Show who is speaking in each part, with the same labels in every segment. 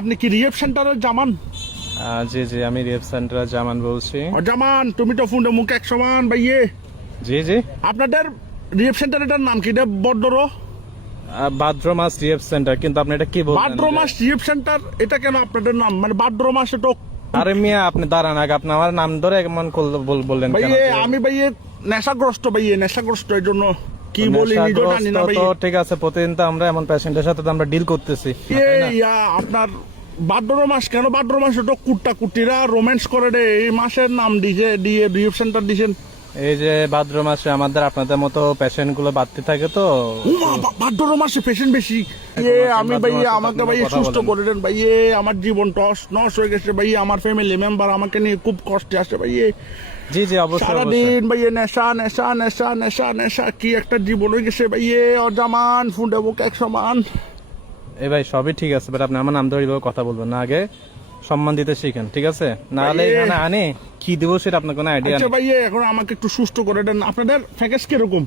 Speaker 1: আপনি কি রিহেব সেন্টারের জামান?
Speaker 2: জি জি আমি রেপ সেন্টার জামান বলছি।
Speaker 1: ও জামান তুমি তো ফোনটা মুখ এক সমান ভাইয়ে।
Speaker 2: জি জি।
Speaker 1: আপনাদের রিহেব সেন্টারের নাম কি? এটা বড্ডর
Speaker 2: বাদ্রমাস রিহেপ সেন্টার কিন্তু আপনি এটা কি বলছেন
Speaker 1: বাড্রোমাস রিহেব সেন্টার এটা কেন আপনাদের নাম? মানে বাড্রোমাস এটা
Speaker 2: আরে মিয়া আপনি দাঁড়ান আগে আপনি আমার নাম ধরে এমন বললেন কেন?
Speaker 1: ভাইয়ে আমি ভাইয়ে নেশাগ্রস্ত ভাইয়ে নেশাগ্রস্ত এর জন্য। কি বলি
Speaker 2: তো ঠিক আছে প্রতিদিন তো আমরা এমন পেশেন্টের সাথে আমরা ডিল করতেছি।
Speaker 1: আপনার ভাদ্র মাস কেন? ভাদ্র মাস তো কুট্টা কুটিরা রোম্যান্স করে রে। এই মাসের নাম ডিজে দিয়ে ডিএফ সেন্টার দিছেন।
Speaker 2: এই যে ভাদ্র মাসে আমাদের আপনাদের মতো পেশেন্টগুলো বাড়তে থাকে তো।
Speaker 1: ভাদ্র মাসে পেশেন্ট বেশি। এ আমি ভাই আমাকে ভাই সুস্থ করে দেন ভাই আমার জীবন টস নস হয়ে গেছে ভাই আমার ফ্যামিলি মেম্বার আমাকে নিয়ে খুব কষ্টে আছে ভাই
Speaker 2: জি জি অবশ্যই
Speaker 1: সারাদিন ভাই নেশা নেশা নেশা নেশা নেশা কি একটা জীবন হয়ে গেছে ভাই অজামান ফুন্ডে বুক এক সমান।
Speaker 2: এই ভাই সবই ঠিক আছে বাট আপনি আমার নাম ধরে কথা বলবেন না আগে। সম্মান দিতে শিখেন ঠিক আছে? না হলে এখানে আনে কি দেবো সেটা আপনার কোনো আইডিয়া
Speaker 1: আচ্ছা ভাই এখন আমাকে একটু সুস্থ করে দেন। আপনাদের প্যাকেজ কীরকম?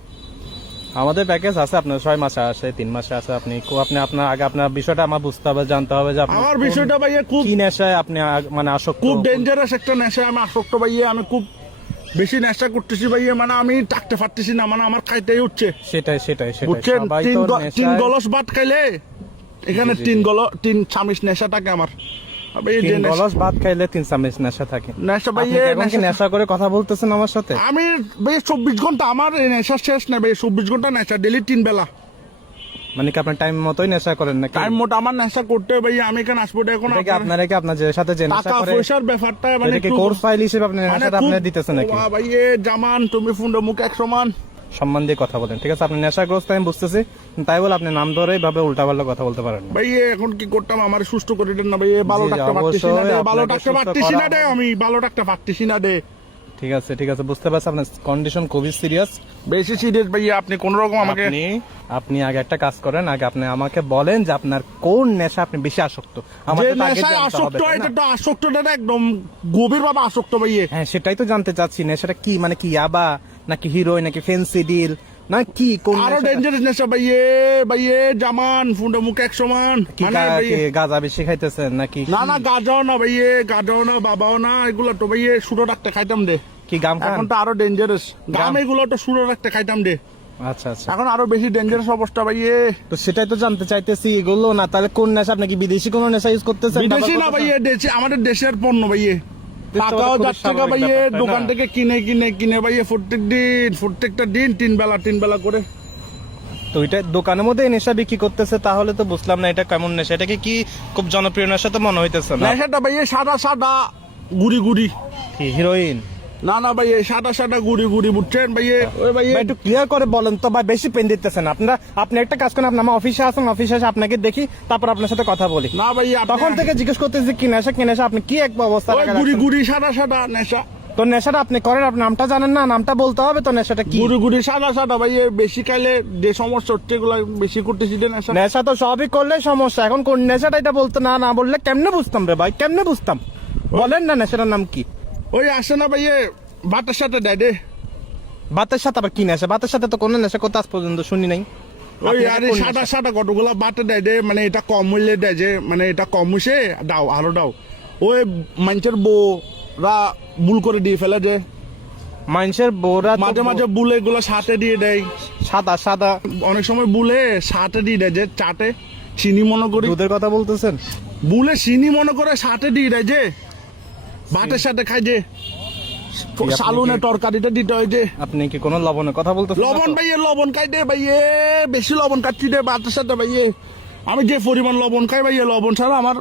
Speaker 2: আমাদের প্যাকেজ আছে আপনার ছয় মাসে আসে তিন মাসে আছে আপনি আপনি আপনার আগে আপনার বিষয়টা আমার বুঝতে হবে জানতে হবে যে
Speaker 1: আমার বিষয়টা ভাই খুব
Speaker 2: কি নেশায় আপনি মানে আসক্ত
Speaker 1: খুব ডেঞ্জারাস একটা নেশা আমি আসক্ত ভাইয়ে আমি খুব বেশি নেশা করতেছি ভাইয়ে মানে আমি টাকতে পারতেছি না মানে আমার খাইতেই হচ্ছে।
Speaker 2: সেটাই সেটাই সেটাই।
Speaker 1: বুঝছেন? তিন
Speaker 2: নেশায়-
Speaker 1: গলস ভাত খাইলে এখানে তিন। গল তিন চামিচ নেশা থাকে আমার। নেশা-
Speaker 2: ভাত খাইলে তিন চামচ নেশা থাকে।
Speaker 1: নেশা
Speaker 2: আপনি
Speaker 1: ভাইয়ে
Speaker 2: কি এখন কি
Speaker 1: নেশা-
Speaker 2: নেশা করে কথা বলতেছেন আমার সাথে?
Speaker 1: আমি ভাই চব্বিশ ঘণ্টা আমার নেশা শেষ নাই ভাই চব্বিশ ঘণ্টা নেশা ডেলি তিন বেলা।
Speaker 2: মানে কি আপনার টাইম মতোই নেশা করেন নাকি?
Speaker 1: টাইম মোটা আমার নেশা করতে ভাই আমি এখানে আসব এটা এখন আপনার-
Speaker 2: আপনারা কি আপনার সাথে যে নেশা করে
Speaker 1: পয়সার ব্যাপারটা মানে
Speaker 2: কি কোর্স ফাইল হিসেবে আপনি
Speaker 1: মানে
Speaker 2: নেশাটা আপনি দিতেছেন নাকি?
Speaker 1: জামান তুমি মুখ এক সমান
Speaker 2: সম্মান দিয়ে কথা বলেন ঠিক আছে? আপনি নেশাগ্রস্ত আমি বুঝতেছি। তাই বলে আপনি নাম ধরে ভাবে উল্টাপাল্টা কথা বলতে পারেন
Speaker 1: ভাই এখন কি করতাম? আমার সুস্থ করে দেন না ভাই ভালো
Speaker 2: জি,
Speaker 1: ডাকতে পারতেছি না রে ভালো
Speaker 2: আপনাকে
Speaker 1: ডাকতে
Speaker 2: সুস্থ
Speaker 1: পারতেছি না রে আমি ভালো ডাকতে পারতেছি না রে
Speaker 2: ঠিক আছে ঠিক আছে বুঝতে পারছি আপনার কন্ডিশন খুবই সিরিয়াস
Speaker 1: বেশি সিরিয়াস ভাই আপনি কোন রকম আমাকে
Speaker 2: আপনি আপনি আগে একটা কাজ করেন আগে আপনি আমাকে বলেন যে আপনার কোন নেশা আপনি বেশি আসক্ত। আগে
Speaker 1: নেশায় আসক্ত এটা
Speaker 2: না?
Speaker 1: তো আসক্তটা একদম গভীর ভাবে আসক্ত ভাই
Speaker 2: হ্যাঁ সেটাই তো জানতে চাচ্ছি নেশাটা কি মানে কি ইয়াবা নাকি হিরোইন নাকি ফেন্সিডিল না কি কোন আরও?
Speaker 1: ডেঞ্জারাস নেশা? ভাই এ, ভাই এ, জামান ফুন্ডা মুখ এক সমান মানে
Speaker 2: গাঁজা বেশি খাইতেছেন নাকি
Speaker 1: না না গাজাও না ভাই এ, গাজাও না বাবাও না এগুলো তো ভাই এ, সুরো রাখতে খাইতাম রে
Speaker 2: কি গাম খান?
Speaker 1: এখন তো আরও ডেঞ্জারাস গাম? এগুলো তো সুরো রাখতে খাইতাম রে
Speaker 2: আচ্ছা আচ্ছা।
Speaker 1: এখন আরও বেশি ডেঞ্জারাস অবস্থা ভাই এ।
Speaker 2: তো সেটাই তো জানতে চাইতেছি এগুলো না তাহলে কোন নেশা আপনি কি বিদেশি কোন নেশা ইউজ করতেছেন?
Speaker 1: বিদেশি না ভাইয়ে দেশে আমাদের দেশের পণ্য ভাইয়ে। টাকাও যাচ্ছে ভাইয়ে দোকান থেকে কিনে কিনে কিনে ভাইয়ে প্রত্যেক দিন প্রত্যেকটা দিন তিন বেলা তিন বেলা করে।
Speaker 2: তো এটা দোকানের মধ্যে নেশা বিক্রি করতেছে তাহলে তো বুঝলাম না এটা কেমন নেশা। এটাকে কি খুব জনপ্রিয় নেশা তো মনে হইতেছে না?
Speaker 1: নেশাটা ভাইয়ে সাদা সাদা গুড়ি গুড়ি।
Speaker 2: হিরোইন
Speaker 1: না না ভাইয়ে সাদা সাদা গুড়ি গুড়ি বুঝছেন ভাইয়ে ওই ভাইয়ে
Speaker 2: ভাই একটু ক্লিয়ার করে বলেন তো ভাই বেশি পেন দিতেছেন আপনারা। আপনি একটা কাজ করেন আপনি আমার অফিসে আসুন অফিসে এসে আপনাকে দেখি তারপর আপনার সাথে কথা বলি।
Speaker 1: না আপনি-
Speaker 2: তখন থেকে জিজ্ঞেস করতেছি কি নেশা কি নেশা আপনি কি এক অবস্থা
Speaker 1: গুড়ি গুড়ি সাদা সাদা নেশা।
Speaker 2: তো নেশাটা আপনি করেন আপনি নামটা জানেন না নামটা বলতে হবে তো নেশাটা কি?
Speaker 1: গুড়ি গুড়ি সাদা সাদা ভাইয়ে বেশি খাইলে যে সমস্যা হচ্ছে এগুলো বেশি করতেছি যে নেশা।
Speaker 2: নেশা তো সবই করলে সমস্যা এখন কোন নেশাটা এটা বলতে না না বললে কেমনে বুঝতাম রে ভাই কেমনে বুঝতাম? বলেন না নেশাটার নাম কি?
Speaker 1: ওই আসে না ভাইয়ে ভাতের সাথে দেয় দে।
Speaker 2: বাতের সাথে আবার কি নেশা বাতের সাথে তো কোনো নেশা করতে আজ পর্যন্ত শুনি নাই।
Speaker 1: ওই আরে সাদা? সাদা কতগুলো বাটা দেয় দে মানে এটা কম মূল্যে দেয় যে মানে এটা কম হইছে দাও আরও দাও। ওই মানুষের বউরা বুল করে দিয়ে ফেলে যে
Speaker 2: মানুষের বউরা
Speaker 1: মাঝে মাঝে বুলে এগুলো সাথে দিয়ে দেয়।
Speaker 2: সাদা সাদা।
Speaker 1: অনেক সময় বুলে সাথে দিয়ে দেয় যে চাটে চিনি মনে করি।
Speaker 2: দুধের কথা বলতেছেন?
Speaker 1: বুলে চিনি মনে করে সাথে দিয়ে দেয় যে। ভাতের সাথে খায় যে। সালুনে তরকারিটা দিতে হয় যে।
Speaker 2: আপনি কি কোনো লবণের কথা বলতেছেন না
Speaker 1: লবণ? ভাইয়ে লবণ খাই দে ভাইয়ে বেশি লবণ খাচ্ছি দে ভাতের সাথে ভাইয়ে। আমি যে পরিমাণ লবণ খাই ভাইয়ে লবণ ছাড়া আমার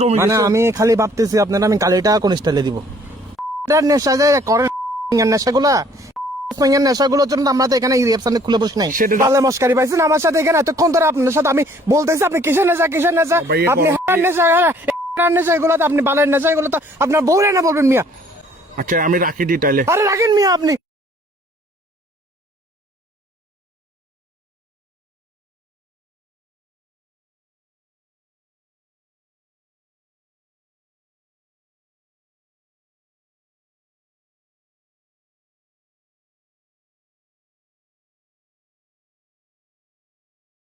Speaker 1: জমি
Speaker 2: মানে আমি খালি ভাবতেছি আপনারা আমি কালিটা কোন স্টাইলে দিব? নেশা যে করেন নেশাগুলা এর নেশাগুলোর জন্য আমরা তো এখানে রিয়াপশনে খুলে বসে নাই। মস্কারি পাইছেন আমার সাথে এখানে এতক্ষণ ধরে আপনার সাথে আমি বলতেছি আপনি কিসের নেশা কিসের নেশা? আপনি। নেশা হার নেশা এগুলো তো আপনি বালের নেশা এগুলো তো আপনার বউরে না বলবেন মিয়া?
Speaker 1: আচ্ছা আমি রাখি দিই তাইলে।
Speaker 2: আরে রাখেন মিয়া আপনি।